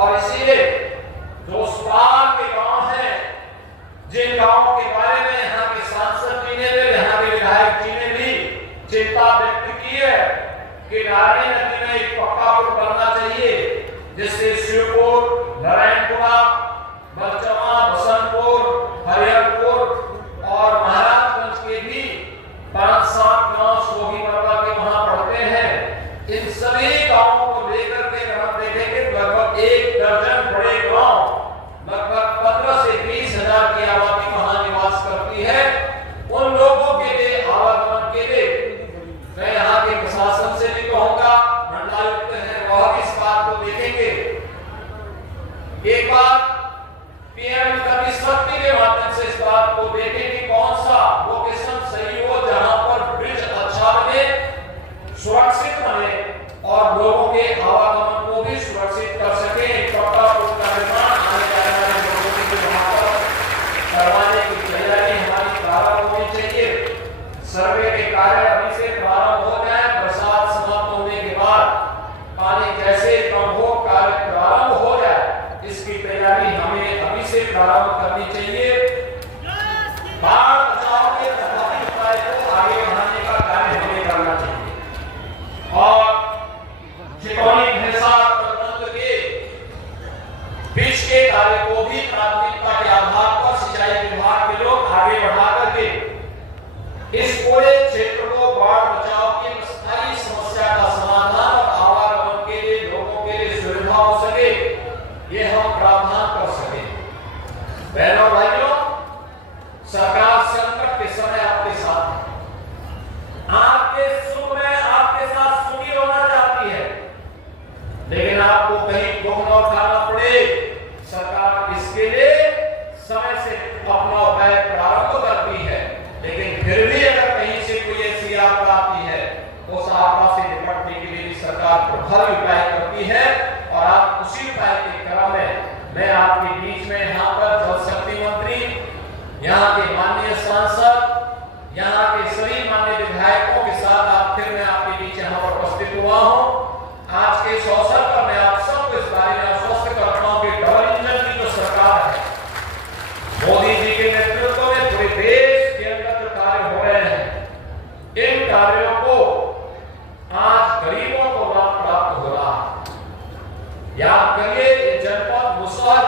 और इसीलिए जो उस पार के गांव हैं, जिन गांवों के बारे में यहाँ के सांसद जी ने, यहाँ के विधायक जी ने भी चिंता व्यक्त की है कि नारायणी नदी में एक पक्का पुल बनना चाहिए, जिससे शिवपुर, नारायणपुरा, बलचवा, बसंतपुर, हरिहरपुर और महाराजगंज के भी 5-7 गांव सोही मरवा के वहां पड़ते हैं। इन सभी गांवों को लेकर के हम देखेंगे लगभग 1 दर्जन बड़े गांव, लगभग 15 से 20 हजार की आबादी वहां निवास करती है। उन लोगों के लिए आवागमन के लिए मैं यहाँ के प्रशासन से भी कहूंगा, मंडलायुक्त है वह भी इस बात को देखेंगे। एक बार पीएम गति शक्ति के माध्यम से इस बात को देखें कि कौन सा लोकेशन सही हो जहां पर ब्रिज अच्छा बने, सुरक्षित बने और लोगों के आवागमन को भी सुरक्षित कर सके। पक्का पुल का निर्माण आने जाने वाले लोगों के वहां पर करवाने की तैयारी हमारी प्रारंभ होनी चाहिए। सर्वे के कार्य अभी से प्रारंभ हो जाए, बरसात समाप्त होने के बाद पानी कैसे कम हो, कार्य प्रारंभ हो जाए, इसकी तैयारी हमें अभी से प्रारंभ करनी चाहिए। बाढ़ बचाव के प्रभावी उपाय को आगे बढ़ाने का कार्य हमें करना चाहिए और चितौनी हिसार प्रबंध के बीच के कार्य को भी प्राथमिकता के आधार पर सिंचाई विभाग के लोग आगे बढ़ा करके इस पूरे क्षेत्र को बाढ़ बचाव की स्थायी समस्या का समाधान और आवागमन के लिए लोगों के लिए सुविधा हो सके, ये हम प्रावधान कर सके। बहनों भाइयों, सरकार संकट के समय आपके साथ है, आपके सुख में आपके साथ सुखी होना चाहती है, लेकिन आपको कहीं दुख न उठाना पड़े, सरकार इसके लिए समय से अपना उपाय प्रारंभ करती है। लेकिन फिर भी अगर कहीं से कोई ऐसी आपदा आती है, उस आपदा से निपटने के लिए भी सरकार प्रभावी उपाय करती है और आप उसी उपाय के क्रम में मैं आपके बीच में यहाँ पर जल शक्ति मंत्री, यहाँ के माननीय सांसद, यहाँ के सभी माननीय विधायकों के साथ आप फिर मैं आपके बीच यहाँ पर उपस्थित हुआ हूँ। आज के इस अवसर पर मैं आप सबको इस बारे में आश्वस्त करता हूँ कि डबल इंजन की जो सरकार है, मोदी जी के नेतृत्व में पूरे देश के अंदर जो कार्य हो रहे हैं, इन कार्यों को आज गरीबों को लाभ प्राप्त हो रहा है। याद करिए, ये जनपद मुसहर